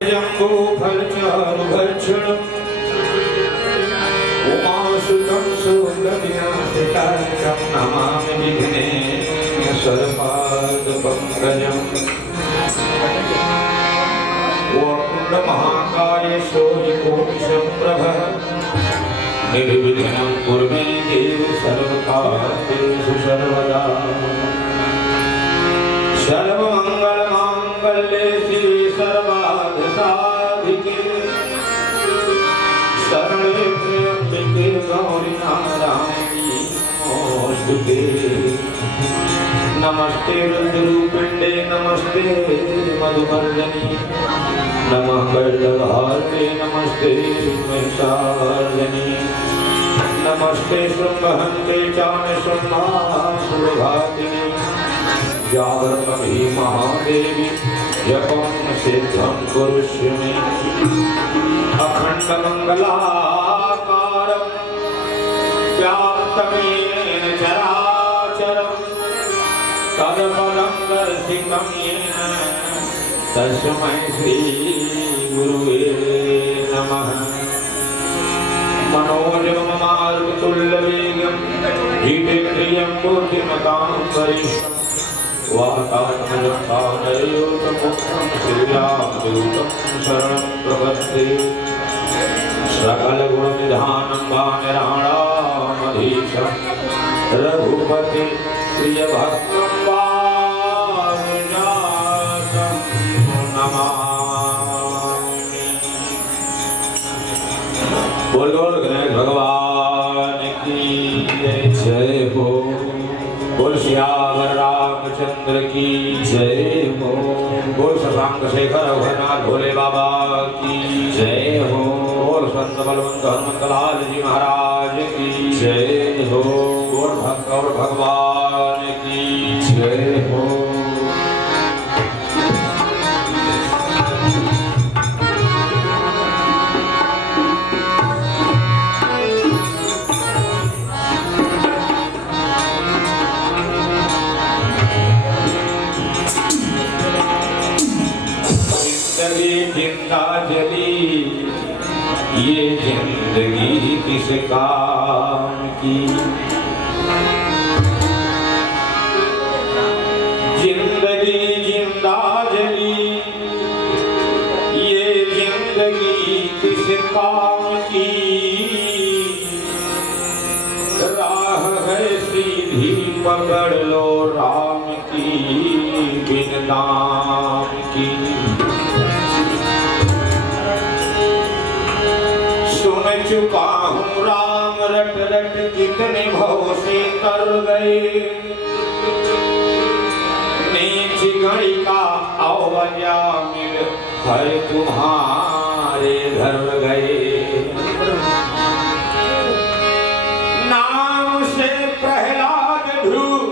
जम्बो फलचारु भक्षण उमासुतं सुगम्यासितारकं नमामि विघ्नेश्वरपादपङ्कजम् वक्रतुण्डमहाकाय सूर्यकोटिसम्प्रभः निर्विघ्नं कुरु मे देव सर्वकार्येषु सर्वदा सर्वमङ्गलमाङ्गल्ये शिवे सर्वार्थसाधिके शरणे त्र्यम्बके गौरी नारायणी नमोस्तुते नमस्ते रुद्ररूपिण्डे नमस्ते मधुपर्जनि नमः कर्दभार्ते नमस्ते महिषार्जनि नमस्ते शृंगहन्ते चामेशुम्भासुरघातिनि जागृतमहि महादेवी जपं सिद्धं कुरुष्व मे अखण्डमङ्गलाकारं व्याप्तमेन चराचरं तत्पदं दर्शितं येन तस्मै श्रीगुरुवे नमः मनोजवं मारुतुल्यवेगं जितेन्द्रियं बुद्धिमतां वरिष्ठं वातात्मजपादयोतमुखं श्रीरामदूतं शरणं प्रपद्ये सकलगुणनिधानं वानराणामधीशं रघुपति प्रियभक्तं वारिजातं नमामि। बोलो गणेश भगवान की जय हो। बोल सियावर रामचंद्र की जय हो। बोल शशांक शेखर भरनाथ भोले बाबा की जय हो। बोल संत बलवंत हनुमंत लाल जी महाराज की जय हो। बोल भक्त और भगवान की जय हो। जिंदाजली ये जिंदगी किस काम की। जिंदगी जिंदाजली ये जिंदगी किस काम की। राह है सीधी पकड़ लो राम की बिन नाम की। सुन चुका हूँ राम रट रट कितने भव से कर गए। नीच घड़ी का अवज्ञा मिल हर तुम्हारे घर गए। नाम से प्रहलाद ध्रुव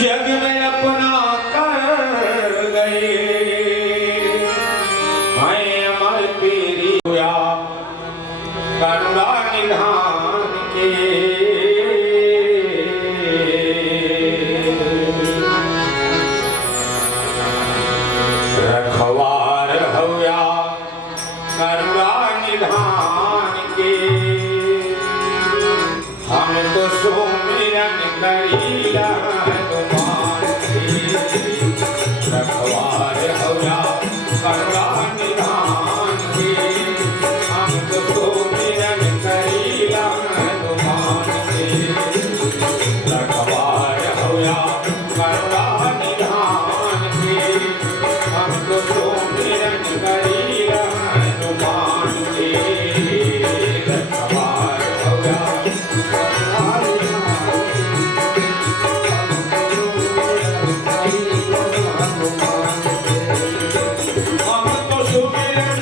जग में अपना कर गए। करुणा निधान के रखवार होया करुणा निधान के। हम तो सुमिरन करीला हनुमान के। रखवार होया करुणा निधान के। हम तो सुमिरन करीला हनुमान के। रखवार होया करुणा निधान के। हम तो सुमिरन करीला हनुमान के। रखवार होया हम तो सुमिरन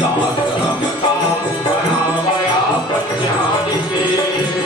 दास हम का बनावया पंजाब के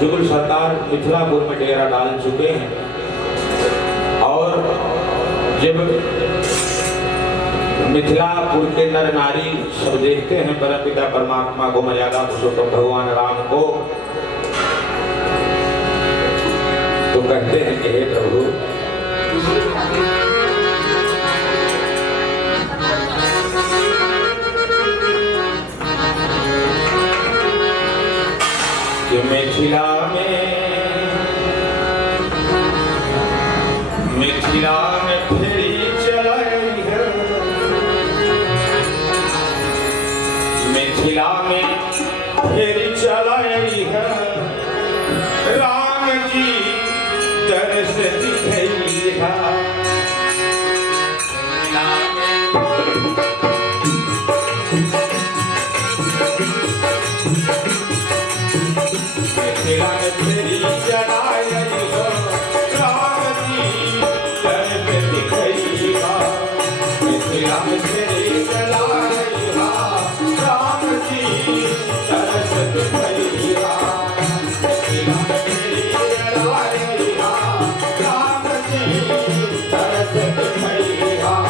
जुगल सरकार मिथिलापुर में डेरा डाल चुके हैं और जब मिथिलापुर के नर नारी सब देखते हैं परमपिता परमात्मा को, मर्यादा पुरुषोत्तम भगवान राम को, तो कहते हैं कि हे प्रभु कि मिथिला में फेरी चलाई है, मिथिला में फेरी चलाई है, राम जी दर्श दिखई है। मिथिला में फेरी चलाई है, राम जी दर्श दिखई है। मिथिला में फेरी चलाई है, राम जी दर्श दिखई है। मिथिला में फेरी चलाई है, राम जी दर्श दिखई है।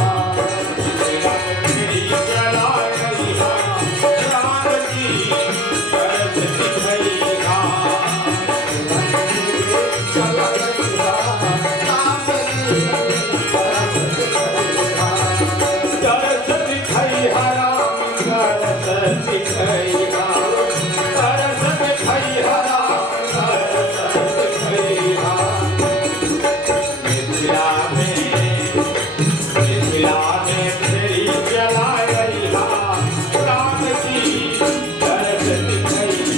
मिथिला में फेरी चलाई है, राम जी दर्श दिखई है।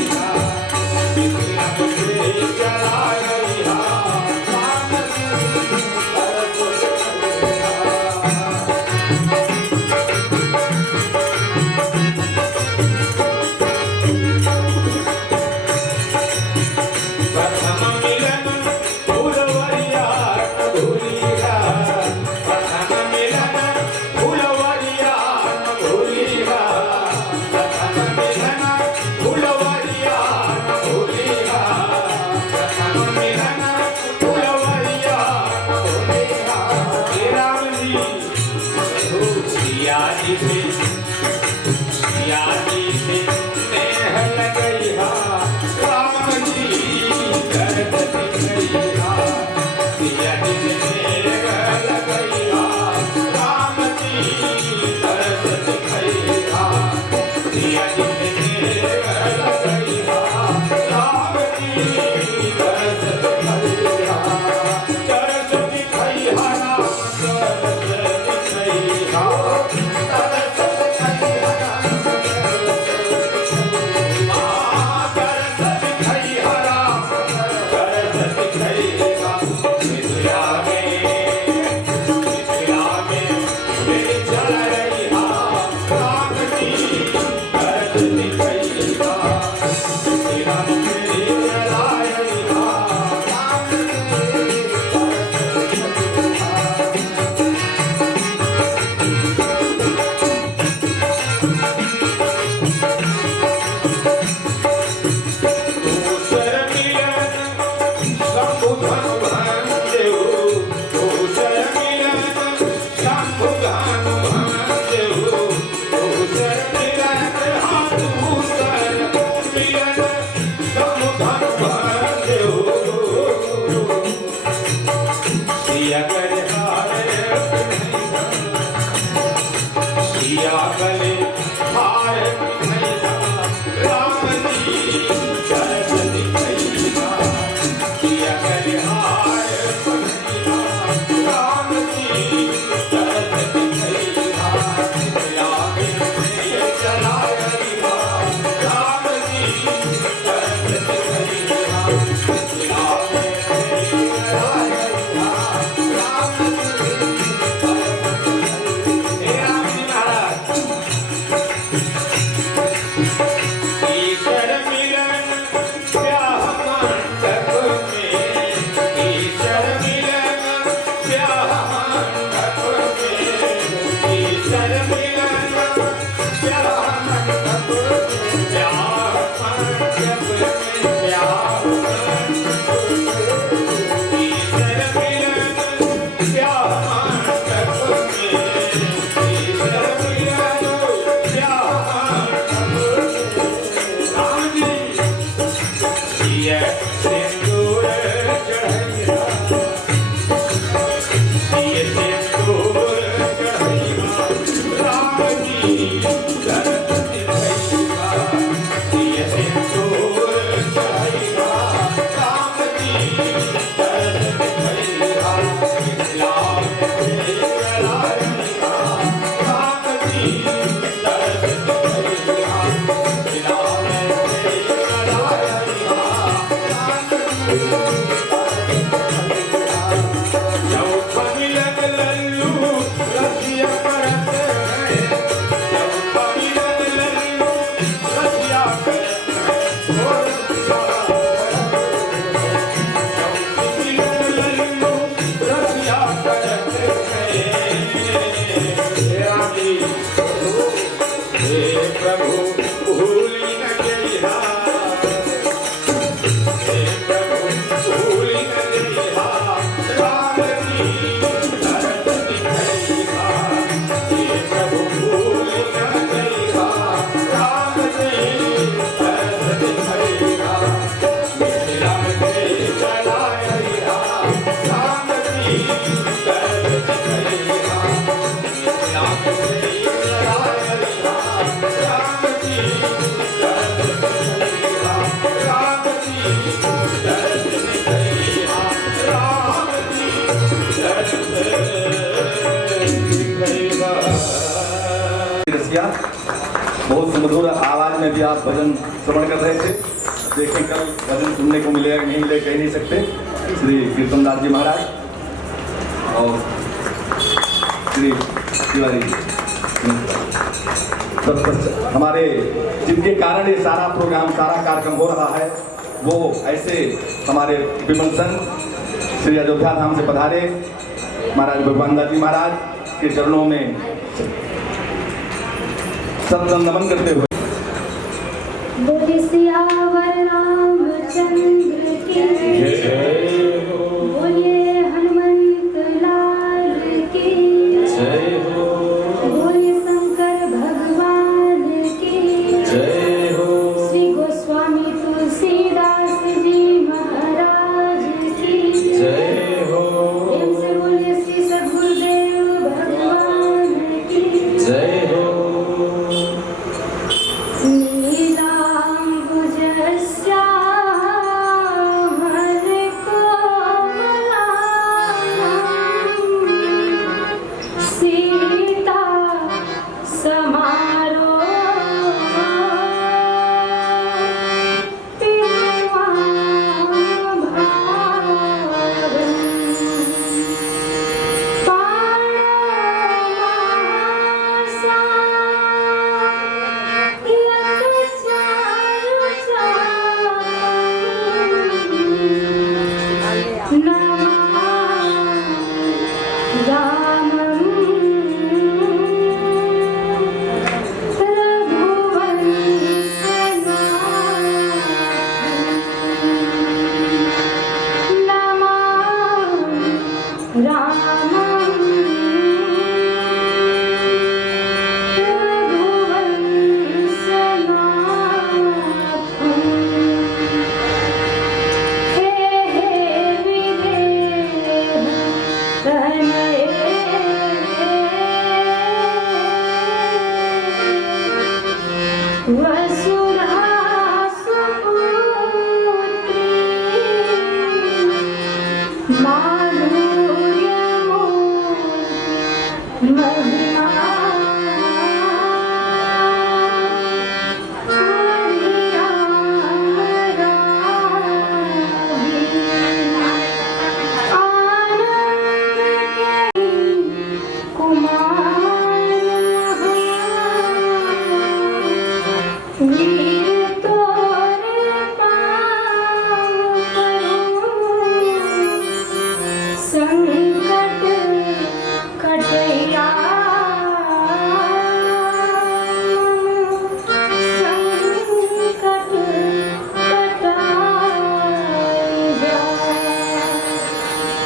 किया। बहुत सुमधुर आवाज में भी आप भजन श्रवण कर रहे थे। देखें कल भजन सुनने को मिलेगा नहीं मिले कह नहीं सकते। श्री कीर्तनदास जी महाराज और श्री तिवारी जी हमारे जिनके कारण ये सारा प्रोग्राम सारा कार्यक्रम हो रहा है, वो ऐसे हमारे विमल संत श्री अयोध्या धाम से पधारे महाराज भगवान जी महाराज के चरणों में सत्संग नमन करते हुए बोले सियावर रामचंद्र की जय हो, बोले हनुमंत लाल की जय हो, बोले शंकर भगवान की जय हो, श्री गोस्वामी तुलसीदास जी महाराज की जय हो, प्रेम से बोले श्री सद्गुरुदेव भगवान की जय हो।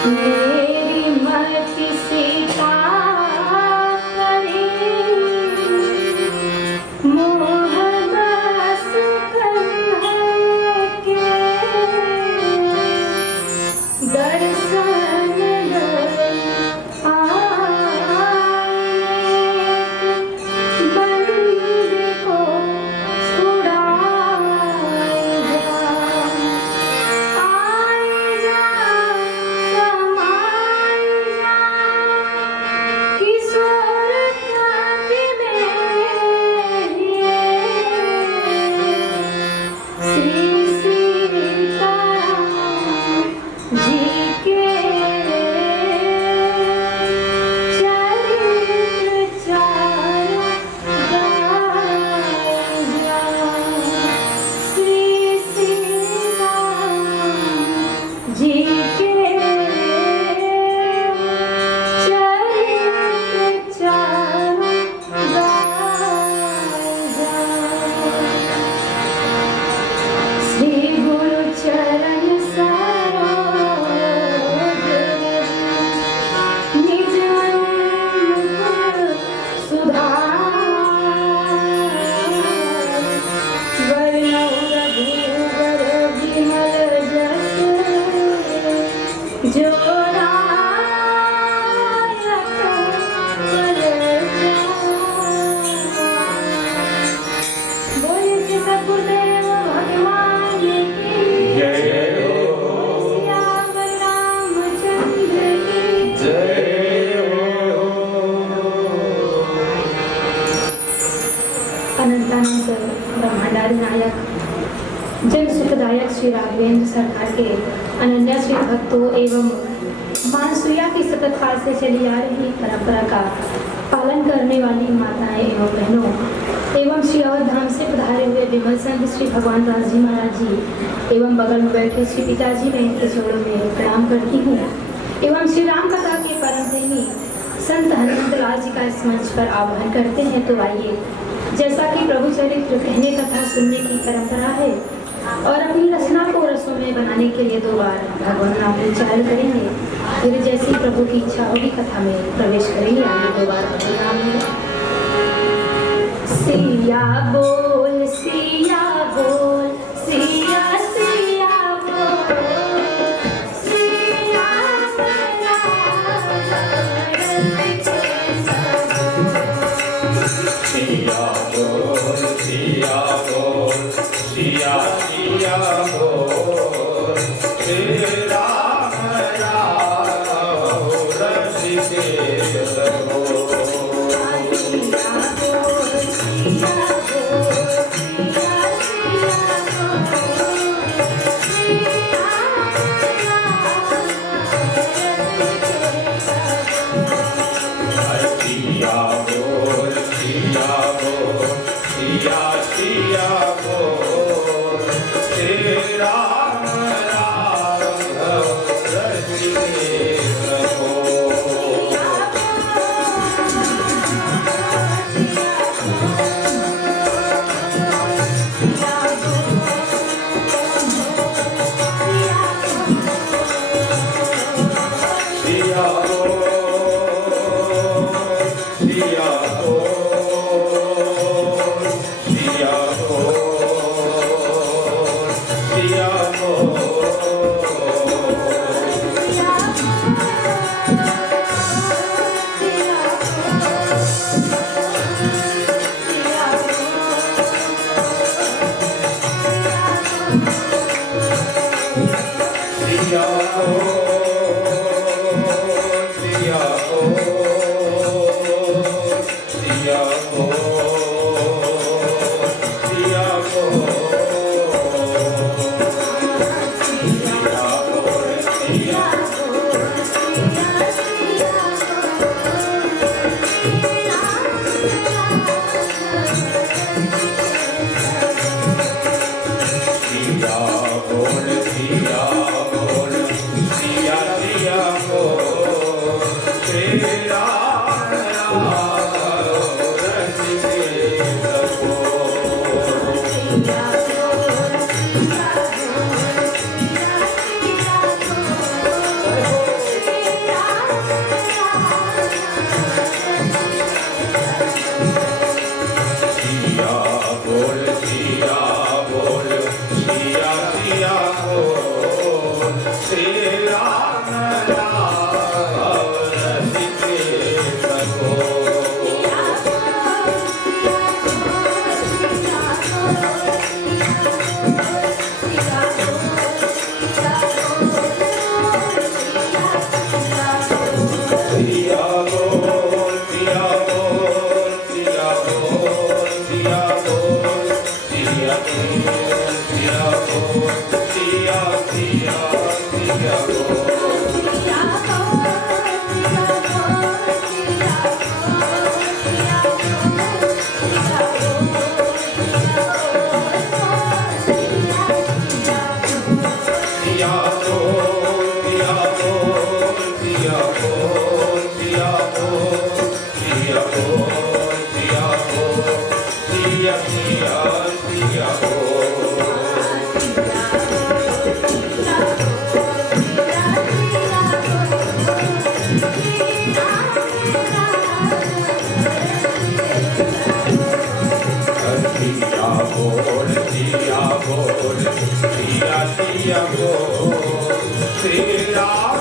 मेरी मति सीता जन सुखदायक श्री राघवेंद्र सरकार के अनन्या श्री भक्तों एवं मानसूया की सतत काल से चली आ रही परंपरा का पालन करने वाली माताएं एवं बहनों एवं श्री अवध धाम से पधारे हुए विमल संत श्री भगवान दास जी महाराज जी एवं बगल में बैठे श्री पिताजी मैं इनके चरणों में प्रणाम करती हूँ एवं श्री राम कथा के परम प्रेमी संत हनुमंत लाल जी का इस मंच पर आह्वान करते हैं। तो आइए, जैसा कि प्रभु चरित्र कहने कथा सुनने की परंपरा है और अपनी रचना को रसों में बनाने के लिए 2 बार भगवान नाम उच्चारण करेंगे, फिर जैसी प्रभु की इच्छा होगी कथा में प्रवेश करेंगे। आगे 2 बार भगवान नाम है। सिया बोल सिया बोल सिया सिया बोल सिया सिया बोल सिया बोल सिया सिया बोल श्री राम राम रसिकेश बोल। Shri Ram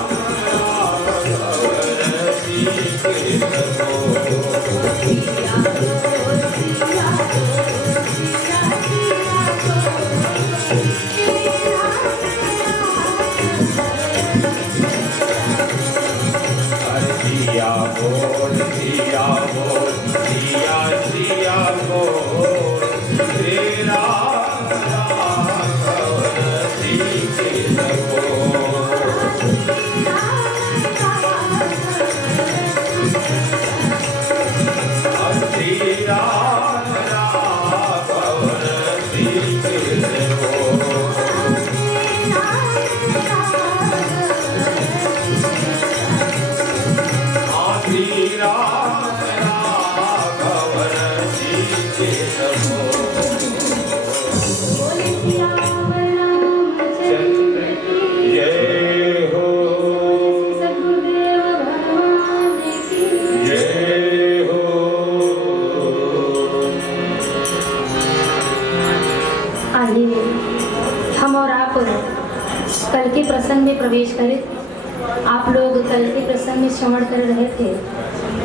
कल के प्रसंग में प्रवेश करें। आप लोग कल के प्रसंग में श्रवण कर रहे थे,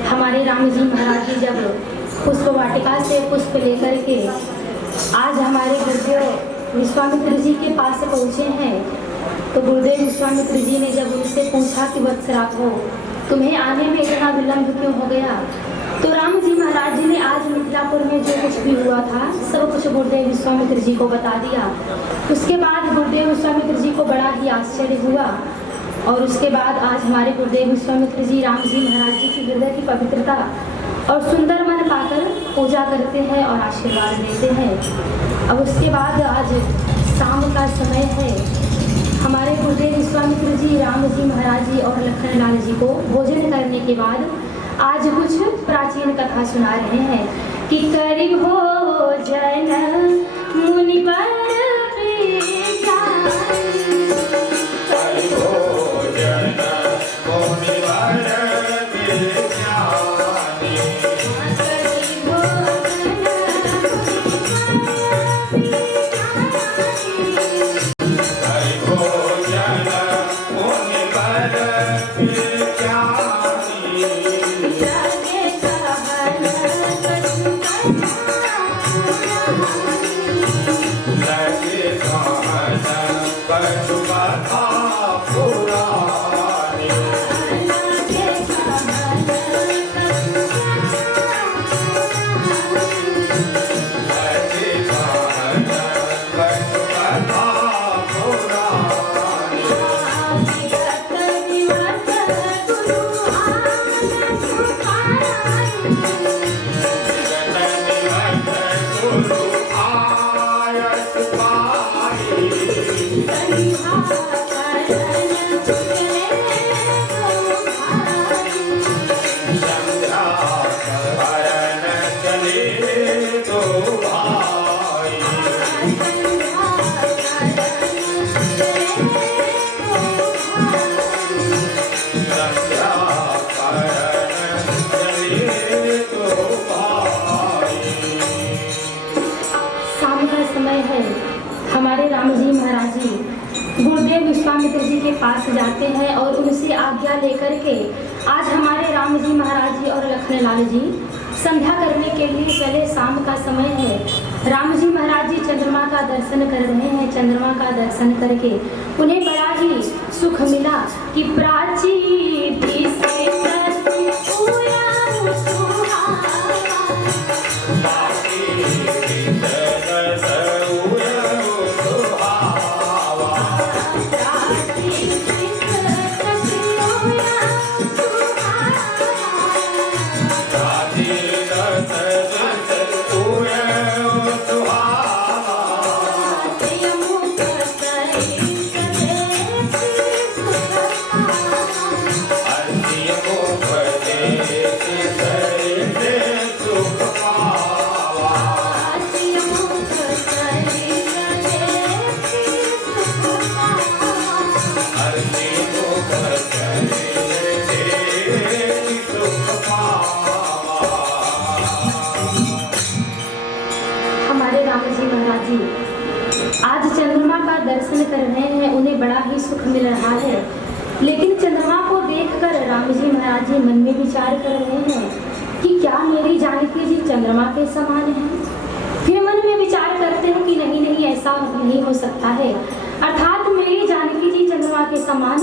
हमारे राम जी महाराज जी जब पुष्प वाटिका से पुष्प लेकर के आज हमारे गुरुदेव विश्वामित्र जी के पास पहुँचे हैं, तो गुरुदेव विश्वामित्र जी ने जब उनसे पूछा कि वत्सराज हो, तुम्हें आने में इतना विलम्ब क्यों हो गया, तो राम जी महाराज जी ने आज मिथिलापुर में जो कुछ भी हुआ था सब कुछ गुरुदेव विश्वामित्र जी को बता दिया। उसके बाद गुरुदेव विश्वामित्र जी को बड़ा ही आश्चर्य हुआ और उसके बाद आज हमारे गुरुदेव विश्वामित्र जी राम जी महाराज जी की हृदय की पवित्रता और सुंदर मन पाकर पूजा करते हैं और आशीर्वाद देते हैं। अब उसके बाद आज शाम का समय है, हमारे गुरुदेव विश्वामित्र जी राम जी महाराज जी और लखन लाल जी को भोजन करने के बाद आज कुछ प्राचीन कथा सुना रहे हैं कि करी भोजन मुनिवर विश्वामित्र जी के पास जाते हैं और उनसे आज्ञा लेकर के आज हमारे राम जी महाराज जी और लखन लाल जी संध्या करने के लिए चले। शाम का समय है, राम जी महाराज जी चंद्रमा का दर्शन कर रहे हैं। चंद्रमा का दर्शन करके उन्हें बड़ा ही सुख मिला कि प्राची आज चंद्रमा का दर्शन कर रहे हैं, उन्हें बड़ा ही सुख मिल रहा है। लेकिन चंद्रमा को देखकर राम जी महाराज जी मन में विचार कर रहे हैं कि क्या मेरी जानकी जी चंद्रमा के समान है। फिर मन में विचार करते हैं कि नहीं नहीं, ऐसा नहीं हो सकता है, अर्थात मेरी जानकी जी चंद्रमा के समान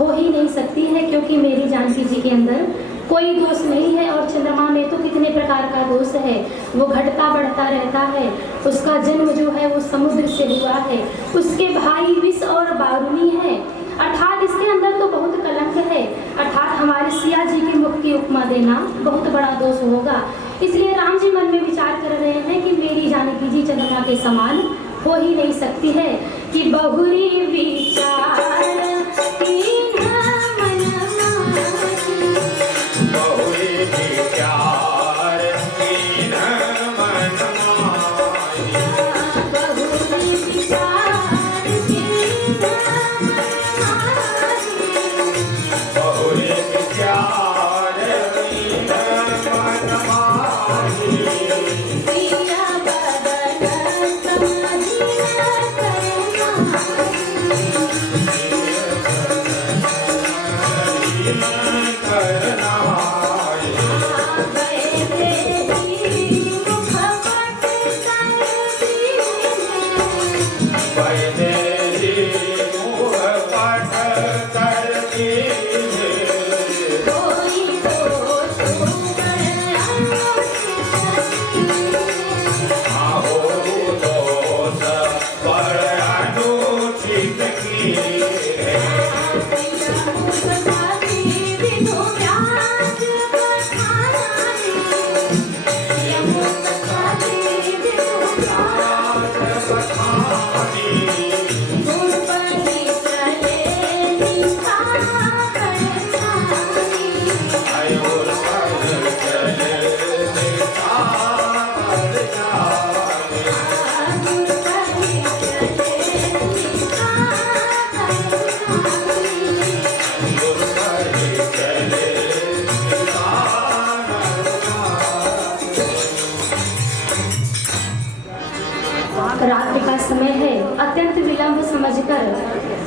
हो ही नहीं सकती है, क्योंकि मेरी जानकी जी के अंदर कोई दोष नहीं है। और चंद्रमा में तो कितने प्रकार का दोष है, वो घटता बढ़ता रहता है, उसका जन्म जो है वो समुद्र से हुआ है, उसके भाई विष और बारुनी है, अर्थात इसके अंदर तो बहुत कलंक है। अर्थात हमारे सिया जी के मुख की उपमा देना बहुत बड़ा दोष होगा। इसलिए राम जी मन में विचार कर रहे हैं कि मेरी जानकी जी चंद्रमा के समान हो ही नहीं सकती है कि बहुरी विचार बहुरी का समय है, अत्यंत विलंब समझकर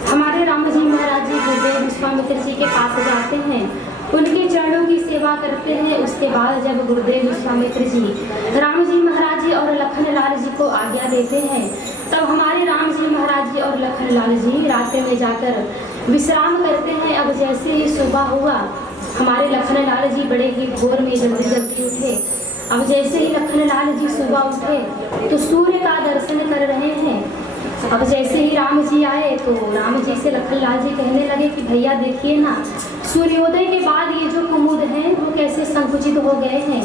हमारे राम जी महाराज जी गुरुदेव विश्वामित्र जी के पास जाते हैं, उनके चरणों की सेवा करते हैं। उसके बाद जब गुरुदेव विश्वामित्र जी राम जी महाराज जी और लखन लाल जी को आज्ञा देते हैं, तब हमारे राम जी महाराज जी और लखन लाल जी रास्ते में जाकर विश्राम करते हैं। अब जैसे ही सुबह हुआ, हमारे लखन लाल जी बड़े ही भोर में जल्दी जल्दी उठे। अब जैसे ही लखन लाल जी सुबह उठे तो सूर्य का दर्शन कर रहे हैं। अब जैसे ही राम जी आए तो राम जी से लखन लाल जी कहने लगे कि भैया देखिए ना, सूर्योदय के बाद ये जो कुमुद हैं वो कैसे संकुचित हो गए हैं,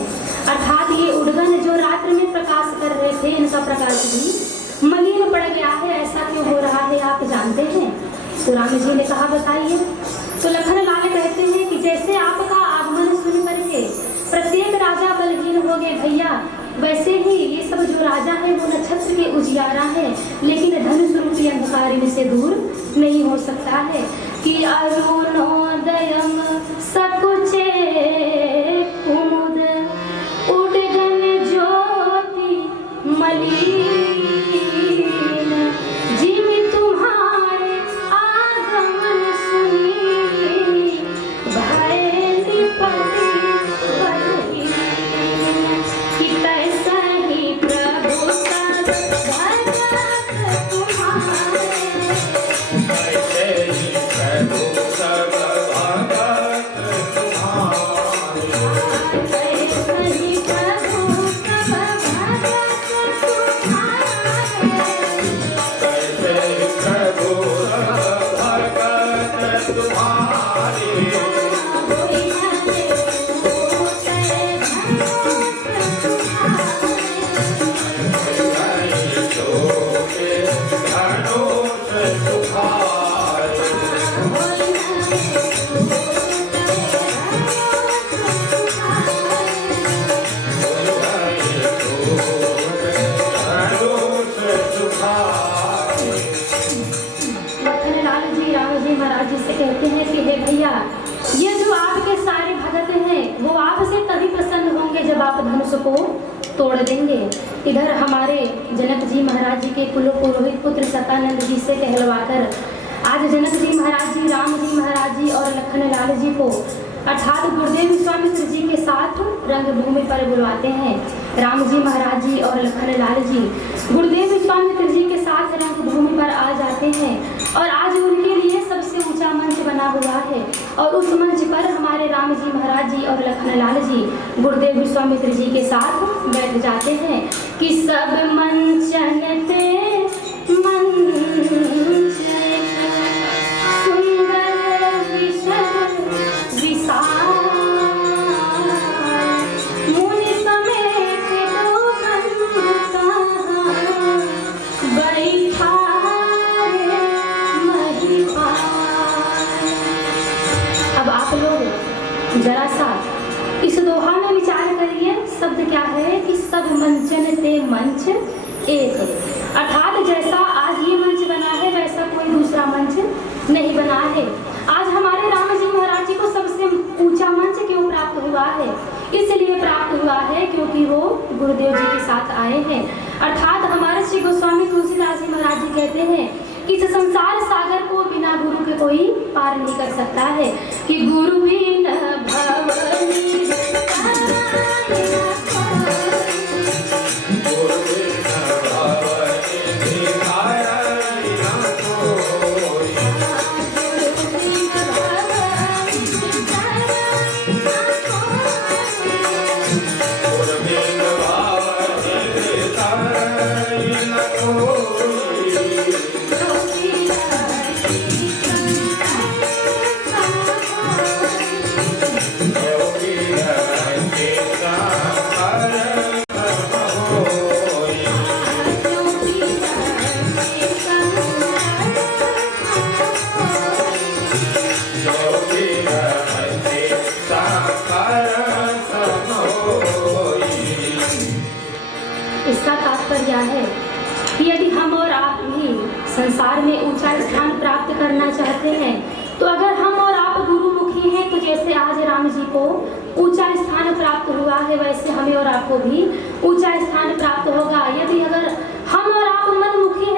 अर्थात ये उड़गन जो रात्र में प्रकाश कर रहे थे, इनका प्रकाश भी मलिन पड़ गया है। ऐसा क्यों हो रहा है आप जानते हैं? तो राम जी ने कहा बताइए। तो लखन लाल कहते हैं कि जैसे आपका आगमन सुन करके प्रत्येक राजा बलहीन हो गए भैया, वैसे ही ये सब जो राजा है वो नक्षत्र के उजियारा है, लेकिन धनुष रूपी अंधकार इनसे दूर नहीं हो सकता है। कि अरुणोदयम सकुचे कुमुद उड़गन ज्योति मलिन, जिमि तुम्हारे आगमन सुनी भय निपति बलहीन। कि तैसा ही प्रभु सब भगत तुम्हारे, कहते हैं कि हे भैया, ये जो आपके सारे भगत हैं वो आपसे तभी प्रसन्न होंगे जब आप धनुष को तोड़ देंगे। इधर हमारे जनक जी महाराज जी के कुल पुरोहित पुत्र सतानंद जी से कहलवाकर आज जनक जी महाराज जी, राम जी महाराज जी और लखन लाल जी को अर्थात गुरुदेव विश्वामित्र जी के साथ रंगभूमि पर बुलवाते हैं। राम जी महाराज जी और लखन लाल जी गुरुदेव विश्वामित्र जी के साथ रंगभूमि पर आ जाते हैं और आज उनके लिए सबसे ऊंचा मंच बना हुआ है और उस मंच पर हमारे राम जी महाराज जी और लखन लाल जी गुरुदेव विश्वामित्र जी के साथ बैठ जाते हैं। कि सब मंचन पे मंच सुंदर विशद विशाल, मुनि समेत दो बंधुता बैठा रे महिपाल। अब आप लोग जरा सा इस दोहा में विचार करिए। शब्द क्या है कि सब मंचन ते मंच एक, अर्थात जैसा आज ये मंच बना है वैसा कोई दूसरा मंच नहीं बना है। आज हमारे राम जी महाराज जी को सबसे ऊंचा मंच क्यों प्राप्त हुआ है? इसलिए प्राप्त हुआ है क्योंकि वो गुरुदेव जी के साथ आए हैं। अर्थात हमारे श्री गोस्वामी तुलसीदास जी महाराज जी कहते हैं कि इस संसार सागर को बिना गुरु के कोई पार नहीं कर सकता है। कि गुरु बिन भवनी संसार में ऊंचा स्थान प्राप्त करना चाहते हैं तो अगर हम और आप गुरुमुखी हैं तो जैसे आज राम जी को ऊंचा स्थान प्राप्त हुआ है वैसे हमें और आपको भी ऊंचा स्थान प्राप्त होगा। यदि अगर हम और आप मनमुखी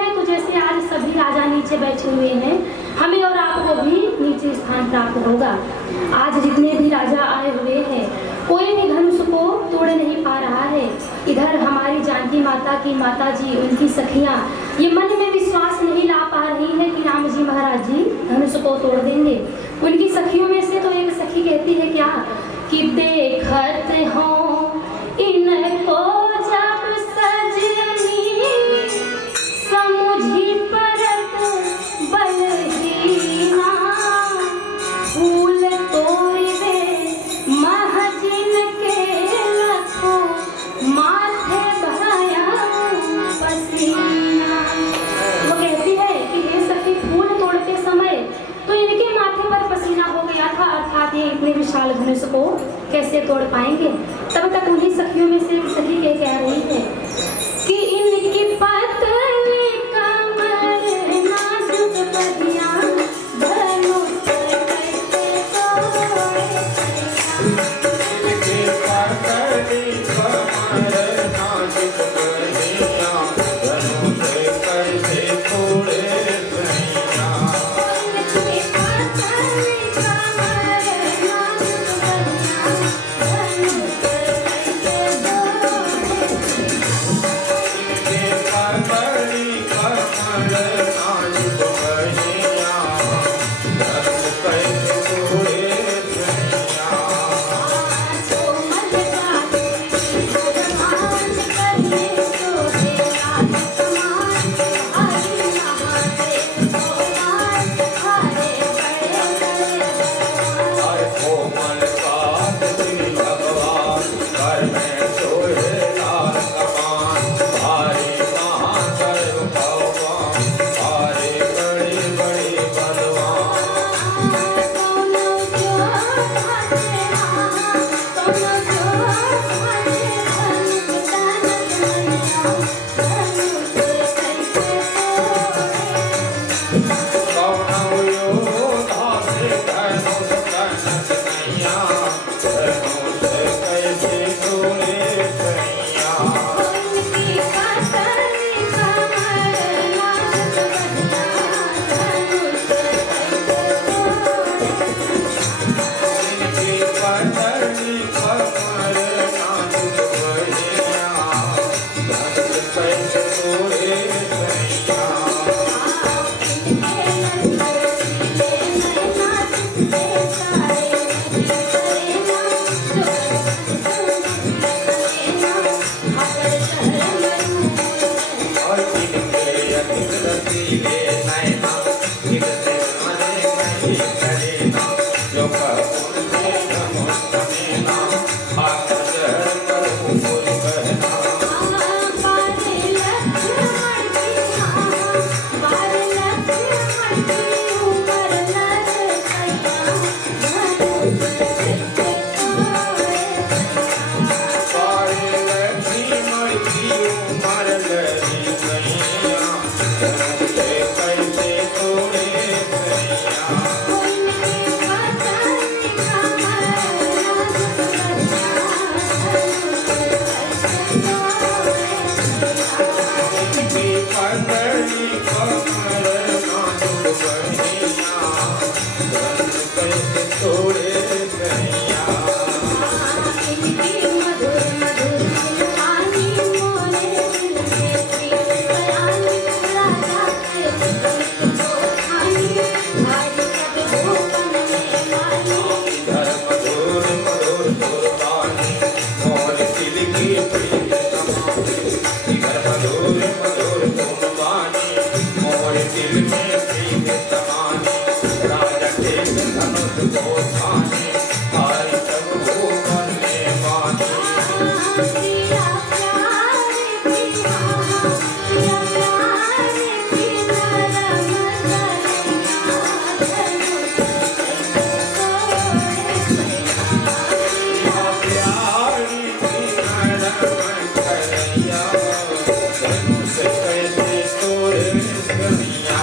आज सभी राजा नीचे बैठे हुए हैं, हमें और आपको भी नीचे स्थान प्राप्त होगा। आज जितने भी राजा आए हुए हैं, कोई भी धनुष को तोड़ नहीं पा रहा है। इधर हमारी जानकी माता की माता जी, उनकी सखियाँ ये मन में विश्वास नहीं ला पा रही है कि राम जी महाराज जी धनुष को तोड़ देंगे। उनकी सखियों में से तो एक सखी कहती है क्या कि देखत हो इनको जब सजनी समुझी परत बलहीना, फूल तोड़े महजिन के लखो माथे भया पसीना। वो कहती है कि ये सखी फूल तोड़ते समय तो इनके माथे पर पसीना हो गया था, अर्थात ये इतने विशाल धनुष को कैसे तोड़ पाएंगे। तब तक उन्हीं सखियों में से एक सखी कह रही है कि इनकी पतली कमर नाजुक बदिया धनुष कैसे तोड़े। इनकी पतली कमर नाजुक बदिया धनुष कैसे तोड़े सैया। इनकी पतली कमर नाजुक बदिया धनुष कैसे तोड़े। इनकी पतली कमर नाजुक बदिया धनुष कैसे तोड़े सैया। हर कोमल कांत श्री भगवान घर में सोहे लाल कमान। भारी महासर्व भगवान भारी बड़ी बड़ी बलवान। कौनौ योधा से धनुष तनक नैया धनुष कैसे तोड़े सैया। इनकी पतली कमर नाजुक बदिया धनुष कैसे तोड़े सैया। और इनके अधिक रसीले नैना गिरते मरे नहीं करेना। जो कपूर से धनुष बनेना हाथ जड़ करूँ कोई कहना। सारे लक्ष्मण की उमर लड़ी गैया धनुष कैसे तोड़े सैया। इनकी पतली कमर नाजुक बदिया धनुष कैसे तोड़े सैया। इधर मधुर मधुर सुरबानी मोर दिल की प्रीत समानी। इधर मधुर मधुर सुरबानी मोर दिल में प्रीत समानी। राजा के धनुष को थाने भाई सब भूपन ने मानी। प्यारी की नरम करैया धनुष कैसे तोड़े सैया।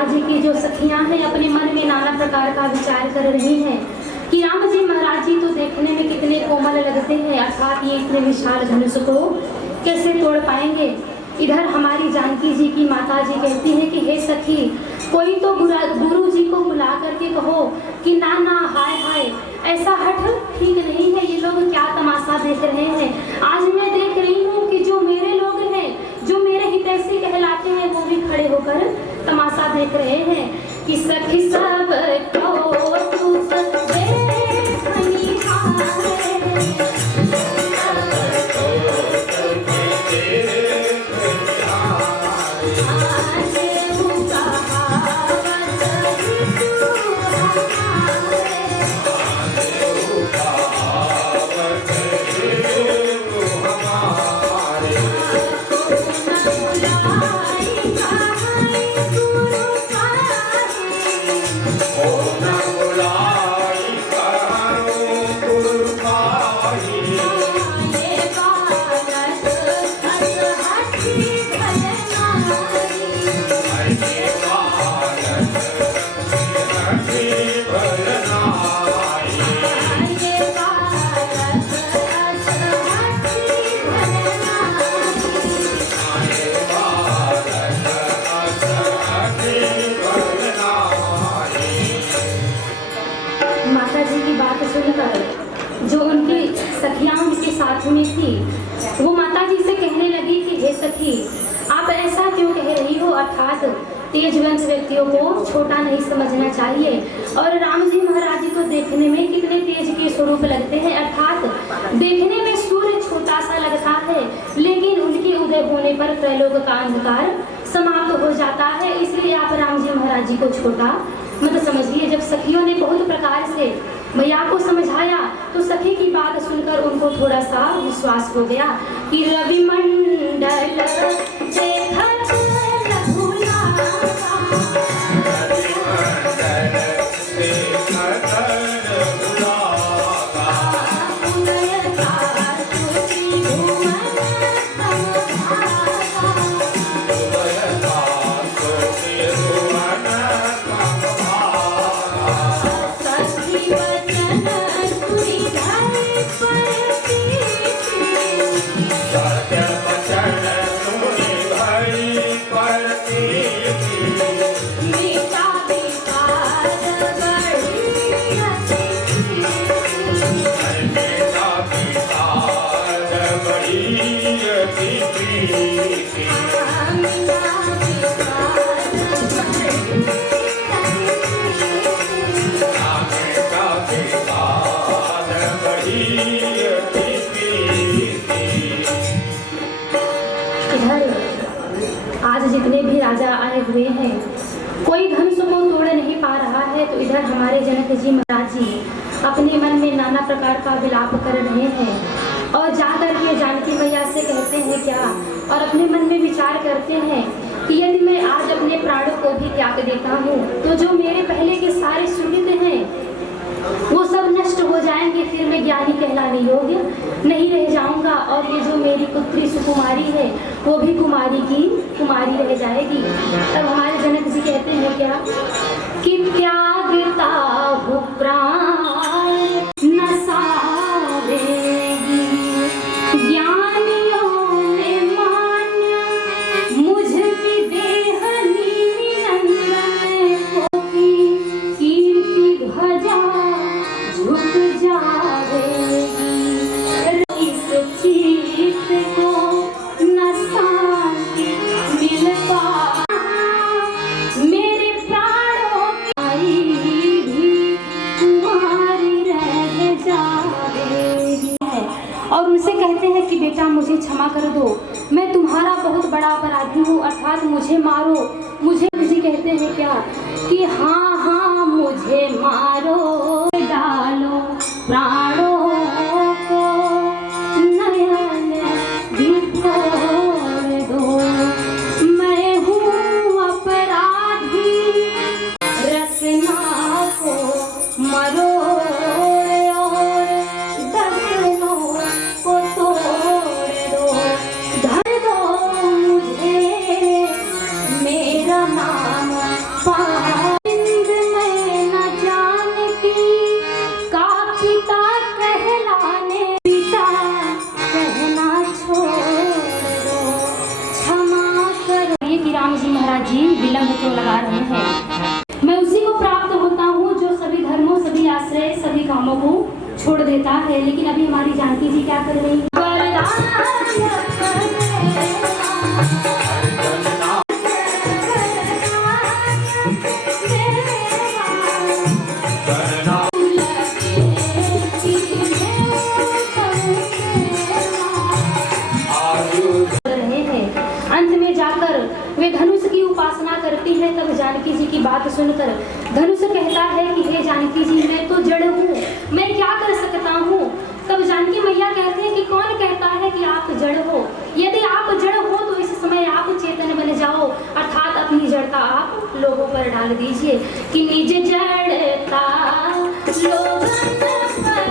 माता जी की जो सखियां हैं अपने मन में नाना प्रकार का विचार कर रही हैं कि राम जी महाराज जी तो देखने में कितने कोमल लगते हैं, अर्थात ये इतने विशाल धनुष को कैसे तोड़ पाएंगे। इधर हमारी जानकी जी की माता जी कहती हैं कि हे सखी, कोई तो गुरु जी को बुला करके कहो कि ना ना हाय हाय, ऐसा हट ठीक नहीं है, ये लोग क्या तमाशा देख रहे हैं। आज मैं देख रही हूँ कि जो मेरे लोग हैं, जो मेरे हितैषी कहलाते हैं, वो भी खड़े होकर तमाशा देख रहे हैं कि सखी सब कहो तू जो उनकी सखियां उनके साथ में थी, वो माता जी से कहने लगी कि हे सखी, आप ऐसा क्यों कह रही हो, अर्थात तेजवंत व्यक्तियों को छोटा नहीं समझना चाहिए। और राम जी महाराज जी तो देखने में कितने तेज के स्वरूप लगते हैं, अर्थात देखने में सूर्य छोटा सा लगता है, लेकिन उनके उदय होने पर त्रैलोक का अंधकार समाप्त हो जाता है। इसलिए आप राम जी महाराज जी को छोटा मत समझिए। जब सखियों ने बहुत प्रकार से मैया को समझाया तो सखी की बात सुनकर उनको थोड़ा सा विश्वास हो गया कि रवि मंडल देखत रघुनाथा, जितने भी राजा आए हुए हैं, कोई धनुष को तोड़ नहीं पा रहा है। तो इधर हमारे जनक जी महाराज जी अपने मन में नाना प्रकार का विलाप कर रहे हैं और जाकर के जानकी मैया से कहते हैं क्या, और अपने मन में विचार करते हैं कि यदि मैं आज अपने प्राणों को भी त्याग देता हूँ तो जो मेरे पहले के सारे सुकृत हैं वो सब नष्ट हो जाएंगे, फिर मैं ज्ञानी कहलाने योग्य नहीं रह जाऊंगा, और ये जो मेरी पुत्री सुकुमारी है वो भी कुमारी की कुमारी रह जाएगी। तब हमारे जनक जी कहते हैं क्या कि त्यागता हूँ प्राण न सावेगी, ज्ञानियों ने मान्य मुझ विदेहनी नंदन को कीर्ति ध्वजा झुक जावेगी, इस चित्त को न शांति मिल पा, मेरे प्राणों की भी कुमारी रह जावेगी। और उनसे कहते हैं कि बेटा मुझे क्षमा कर दो, मैं तुम्हारा बहुत बड़ा अपराधी हूँ, अर्थात मुझे मारो। मुझे जी कहते हैं क्या कि हाँ हाँ मुझे मारो, डालो प्राणों को नयन भी फोड़ दो, मैं हूँ अपराधी रसना को मरोड़ और दसनों को तोड़ दो, धर दो मुझे मेरा नाम देता है, लेकिन अभी हमारी जानकी जी क्या कर रही है? अंत में जाकर वे धनुष की उपासना करती है। तब जानकी जी की बात सुनकर धनुष कहता है कि हे जानकी जी, मैं तो जड़ हूँ, मैं क्या कर सकता हूँ? तब जानकी मैया कहते हैं कि कौन कहता है कि आप जड़ हो? यदि आप जड़ हो तो इस समय आप चेतन बन जाओ, अर्थात अपनी जड़ता आप लोगों पर डाल दीजिए कि निज जड़ता लोगन पर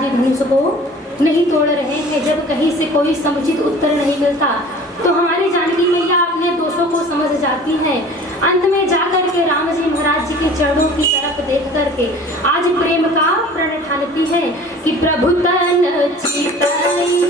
धनुष को नहीं तोड़ रहे हैं। जब कहीं से कोई समुचित उत्तर नहीं मिलता तो हमारी जानकी मैया अपने दोषों को समझ जाती हैं। अंत में जाकर के राम जी महाराज जी के चरणों की तरफ देख करके आज प्रेम का प्रण ठानती है कि प्रभु तन चितई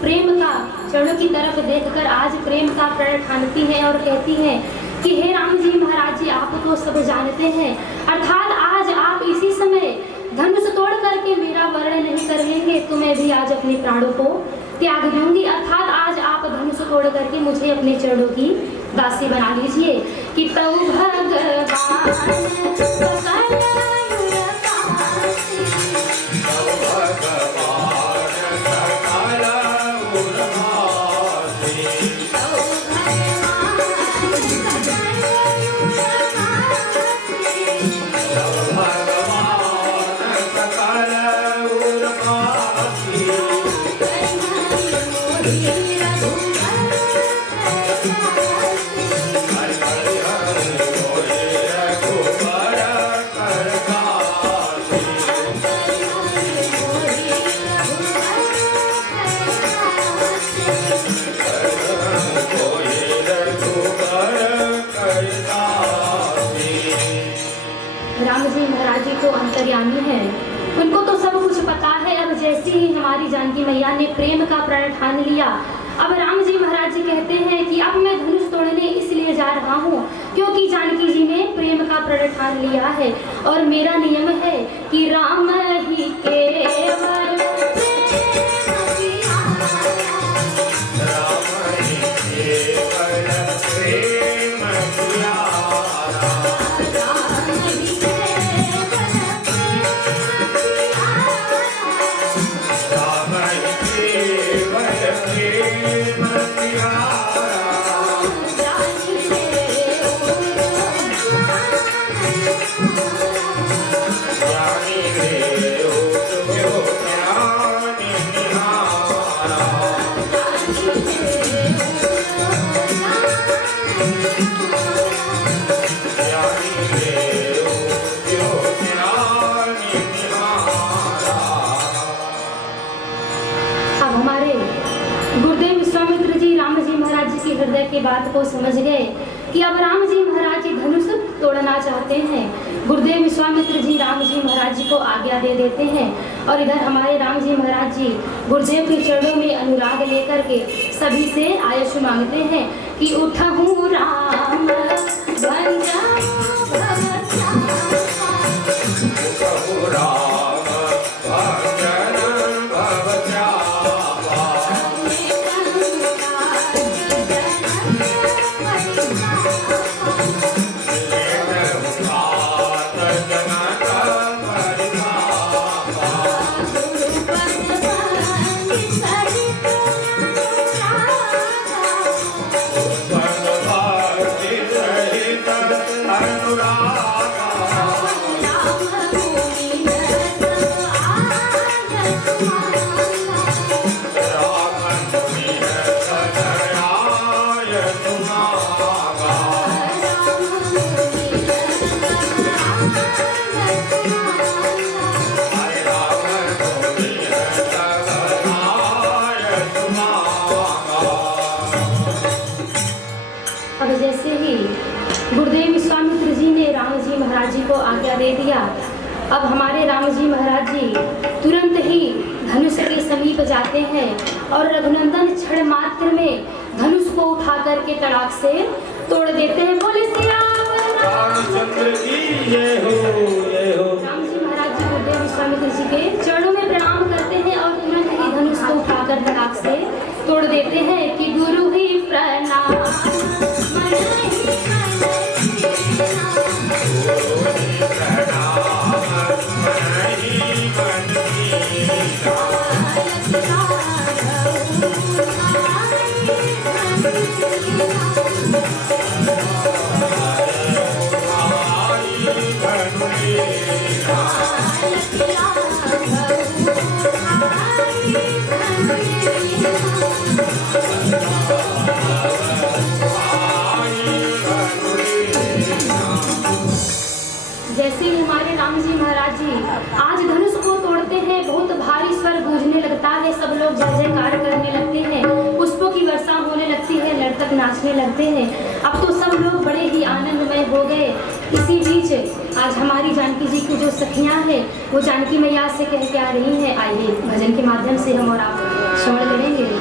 प्रेम चरणों की तरफ देखकर आज प्रेम का प्रण ठानती है और कहती है कि हे राम जी महाराज जी, आप तो सब जानते हैं, अर्थात आज आप इसी समय धनुष तोड़ करके मेरा वर्ण नहीं करेंगे तो मैं भी आज अपने प्राणों को त्याग दूंगी। अर्थात आज आप धनुष तोड़ करके मुझे अपने चरणों की दासी बना लीजिए कि तब अंतर्यामी है, उनको तो सब कुछ पता है। अब जैसे ही हमारी जानकी मैया ने प्रेम का प्रण ठान लिया, अब राम जी महाराज जी कहते हैं कि अब मैं धनुष तोड़ने इसलिए जा रहा हूँ क्योंकि जानकी जी ने प्रेम का प्रण ठान लिया है और मेरा नियम है कि राम ही केवल Yeah. की बात को समझ गए कि अब राम जी महाराज जी धनुष तोड़ना चाहते हैं। गुरुदेव विश्वामित्र जी राम जी महाराज जी को आज्ञा दे देते हैं और इधर हमारे राम जी महाराज जी गुरुदेव के चरणों में अनुराग लेकर के सभी से आयश मांगते हैं कि उठहूँ राम बन जाऊं गुरुदेव विश्वामित्र जी ने राम जी महाराज जी को आज्ञा दे दिया। अब हमारे राम जी महाराज जी तुरंत ही धनुष के समीप जाते हैं और रघुनंदन क्षण मात्र में धनुष को उठा करके तड़ाक से तोड़ देते हैं। बोले श्री रामचंद्र की जय हो, जय हो। राम जी महाराज जी गुरुदेव विश्वामित्र जी के चरणों में प्रणाम करते हैं और तुरंत ही धनुष को उठाकर तड़ाक से तोड़ देते हैं कि गुरु ही प्रणाम। जैसे ही हमारे राम जी महाराज जी आज धनुष को तोड़ते हैं, बहुत भारी स्वर गूंजने लगता है, सब लोग जय जयकार करने लगते हैं, पुष्पों की वर्षा होने लगती है, नर्तक नाचने लगते हैं। अब तो सब लोग बड़े ही आनंदमय हो गए। इसी बीच आज हमारी जानकी जी की जो सखियां हैं वो जानकी मैया से कह के आ रही हैं। आइए भजन के माध्यम से हम और आप श्रवण करेंगे।